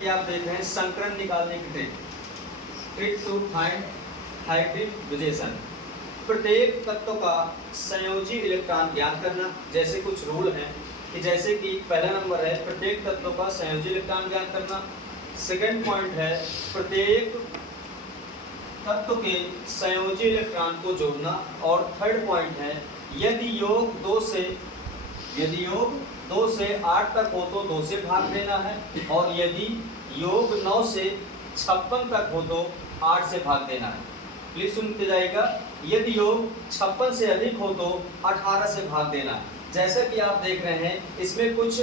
आप देख रहे हैं संकरण निकालने की ट्रिक टू फाइंड हाइब्रिडाइजेशन। प्रत्येक तत्व का संयोजी इलेक्ट्रॉन ज्ञात करना। जैसे कुछ रूल हैं कि जैसे कि पहला नंबर है प्रत्येक तत्व का संयोजी इलेक्ट्रॉन ज्ञात करना। सेकंड पॉइंट है प्रत्येक तत्व के संयोजी इलेक्ट्रॉन को जोड़ना। और थर्ड पॉइंट है यदि योग 2 से 8 तक हो तो 2 से भाग देना है, और यदि योग 9 से 56 तक हो तो 8 से भाग देना है। प्लीज सुनते जाइएगा। यदि योग 56 से अधिक हो तो 18 से भाग देना है। जैसा कि आप देख रहे हैं इसमें कुछ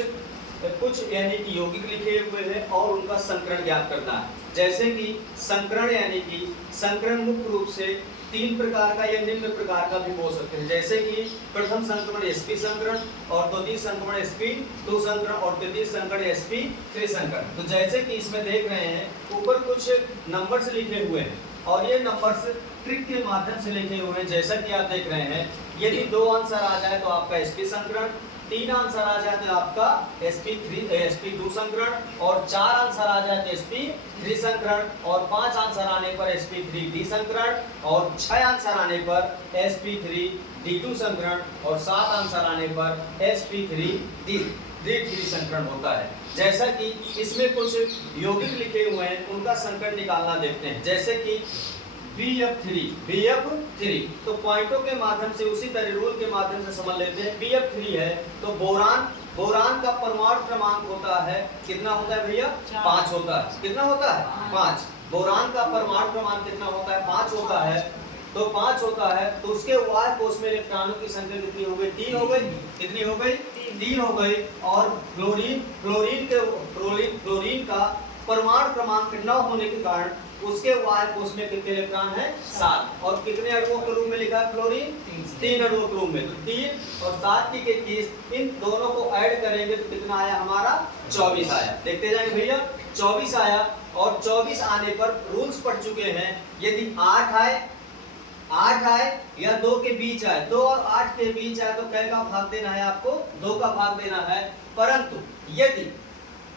यानी कि यौगिक लिखे हुए हैं और उनका संकरण ज्ञात करना है। जैसे कि संकरण यानी कि संकरण मुख्य रूप से 3 प्रकार का या निम्न प्रकार का भी हो सकते हैं। जैसे कि प्रथम संक्रमण sp संकरण, और द्वितीय संक्रमण sp2 संकरण, और तृतीय संकरण sp3 संकरण। तो जैसे कि इसमें देख रहे हैं ऊपर कुछ नंबर्स लिखे हुए हैं और ये नंबर्स ट्रिक के माध्यम से लिखे हुए हैं। जैसा कि आप देख रहे हैं यदि 2 आंसर आ जाए तो आपका sp संकरण, 3 आंसर आ जाए तो आपका sp2 संकरण, और 4 आंसर आ जाए तो sp3 संकरण, और 5 आंसर आने पर sp3d संकरण, और 6 आंसर आने पर sp3d2 संकरण, और 7 आंसर आने पर sp3d3 संकरण होता है। जैसा कि इसमें कुछ यौगिक लिखे हुए हैं उनका संकरण निकालना देखते हैं। जैसे कि BF3 तो पॉइंटों के माध्यम से उसी तरह रूल के माध्यम से समझ लेते हैं। BF3 है तो बोरान का परमाणु क्रमांक होता है कितना होता है भैया? 5 होता है। कितना होता है? 5। बोरान का परमाणु क्रमांक कितना होता है? 5 होता है। तो 5 होता है तो उसके Y कोष में इलेक्ट्रॉनों की संख्या कितनी हो गई? 3 हो गई। कितनी हो गई? 3 हो गई। और क्लोरीन का परमाणु क्रमांक 9 होने के कारण उसके Y कोष में कितने इलेक्ट्रॉन है? 7। और कितने अणुओं के रूप में लिखा है क्लोरीन? 3 अणुओं के रूप में। तो 3 और 7 की 21 इन दोनों को ऐड करेंगे तो कितना आया हमारा? 24 आया। देखते जाएंगे भैया 24 आया। और 24 आने पर रूल्स पढ़ चुके हैं। यदि 8 आए या 2 के बीच आए, 2 और 8 के बीच आए तो कै का भाग देना है आपको? 2 का भाग देना है। परंतु यदि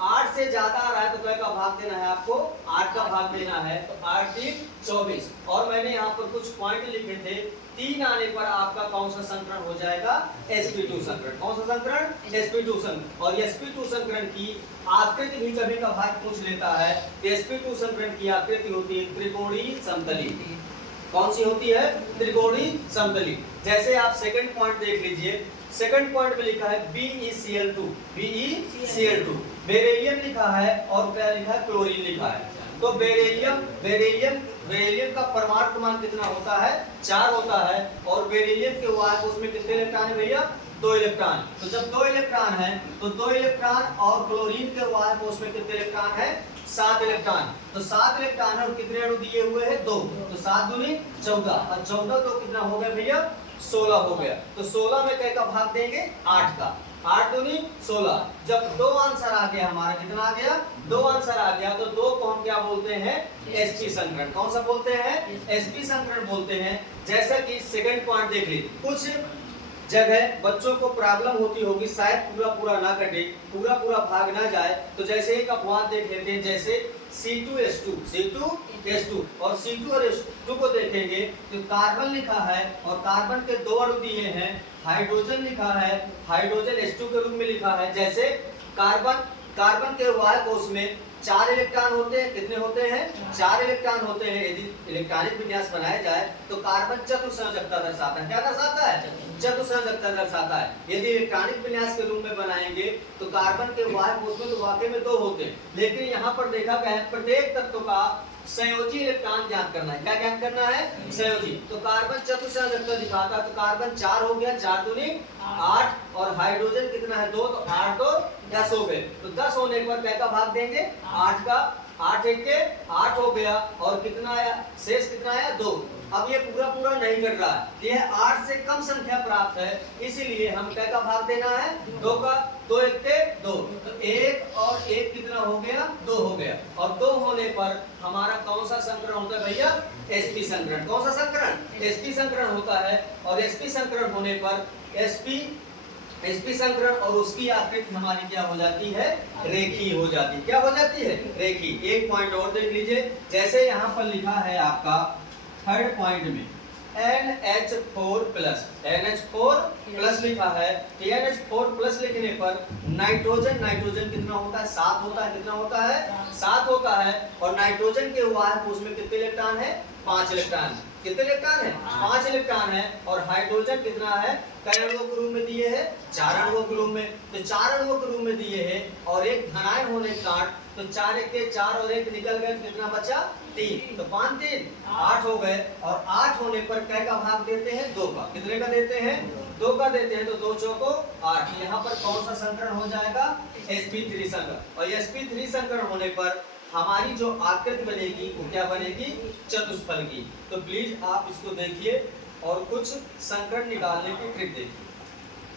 8 से ज्यादा आ रहा है तो कै का भाग देना है आपको? 8 का भाग देना है। तो 8 3 24। और मैंने यहाँ पर कुछ पॉइंट लिखे थे। 3 आने पर आपका कौन सा संकरण हो जाएगा? sp2 संकरण। कौन सा संकरण? sp2 संकरण। और sp2 संकरण की आकृति भी कभी कभार पूछ लेता है। sp2 संकरण की आकृति होती है त्रिकोणीय समतली। कौन सी होती है? त्रिकोणीय समतली। जैसे आप सेकंड पॉइंट देख लीजिए। सेकंड पॉइंट में लिखा है BeCl2 बेरिलियम लिखा है और क्या लिखा है? क्लोरीन लिखा है। तो बेरिलियम का परमाणु क्रमांक कितना होता है? 4 होता है। और बेरिलियम के Y कोष में कितने इलेक्ट्रॉन है भैया? 2 इलेक्ट्रॉन। तो जब 2 इलेक्ट्रॉन है तो 2 इलेक्ट्रॉन, और क्लोरीन के Y कोष में कितने इलेक्ट्रॉन है? 7 इलेक्ट्रॉन। तो 7 इलेक्ट्रॉन और कितने अणु दिए हुए हैं? 2। तो 7 दूनी 14, और 14 तो कितना हो गया भैया? 16 हो गया। तो 16 में कै का भाग देंगे? 8 का। 8 दूनी 16। जब 2 आंसर आ गया हमारा, कितना आ गया? 2 आंसर आ गया तो 2 को हम क्या बोलते हैं? sp संकरण। कौन सा बोलते हैं? sp संकरण बोलते हैं। जैसा कि सेकंड पॉइंट देख लीजिए। कुछ जगह बच्चों को प्रॉब्लम होती होगी, शायद पूरा ना कटे, पूरा भाग ना जाए। तो जैसे एक अपवाद देख लेते हैं। जैसे C2H2 और C2 और H2 को देखेंगे तो कार्बन लिखा है और कार्बन के 2 अणु दिए हैं। हाइड्रोजन लिखा है, हाइड्रोजन H2 के रूप में लिखा है। जैसे कार्बन के Y कोष में 4 इलेक्ट्रॉन होते हैं। कितने होते हैं? 4 इलेक्ट्रॉन होते हैं। यदि इलेक्ट्रॉनिक विन्यास बनाया जाए तो कार्बन चतुसंयोजकता दर्शाता है। क्या दर्शाता है? चतुसंयोजकता दर्शाता है। यदि इलेक्ट्रॉनिक विन्यास के रूप में बनाएंगे तो कार्बन के Y कोष में तो वाकई में 2 होते हैं, लेकिन यहाँ पर देखा गया है प्रत्येक तत्व का संयोजी इलेक्ट्रॉन ज्ञात करना है। क्या ज्ञात करना है? संयोजी। तो कार्बन चतुसंयोजकता दिखाता है। तो कार्बन 4 हो गया, 4 दूनी 8, और हाइड्रोजन कितना है? 2। तो 8 तो 10 हो गए। तो 10 होने पर कै का भाग देंगे? 8 का। 8 एक के 8 हो गया। और कितना आया? शेष कितना आया? 2। अब ये पूरा नहीं कर रहा है, यह 8 से कम संख्या प्राप्त है, इसीलिए हम कै का भाग देना है? 2 का। 2 एक के 2। तो 1 और 1 कितना हो गया? 2 हो गया। और 2 होने पर हमारा कौन सा संकरण होता है भैया? sp संकरण। कौन सा संकरण? sp संकरण होता है। और sp संकरण होने पर sp sp संकरण और उसकी आकृति हमारी क्या हो जाती है, रेखीय हो जाती है। क्या हो जाती है, रेखीय। एक पॉइंट और देख लीजिए, जैसे यहाँ पर लिखा है आपका थर्ड पॉइंट में NH4 प्लस, NH4 प्लस लिखा है, तो NH4 प्लस लिखने पर नाइट्रोजन, नाइट्रोजन कितना होता है, 7 होता है। कितना होता है, 7 होता है। और नाइट्रोजन के वाहक उसमें कितने इलेक्ट्रॉन है, 5 इलेक्ट्रॉन। कितने इलेक्ट्रॉन है, 5 इलेक्ट्रॉन है। और हाइड्रोजन कितना है, कई अणुओं के रूप में दिए हैं, 4 अणुओं के रूप में। तो 4 अणुओं के रूप में दिए हैं और एक धनायन होने के कारण, तो 4 एक के 4 और एक निकल गए, कितना बचा, 3। तो 5 3 8 हो गए। और 8 होने पर कै का भाग देते हैं, 2 का। कितने का देते हैं, 2 का देते हैं। तो 2 चौको 8। यहाँ पर कौन सा संकरण हो जाएगा, sp3 संकरण। और sp3 संकरण होने पर हमारी जो आकृति बनेगी वो क्या बनेगी, चतुष्फल की। तो प्लीज आप इसको देखिए और कुछ संकरण निकालने की ट्रिक देखिए।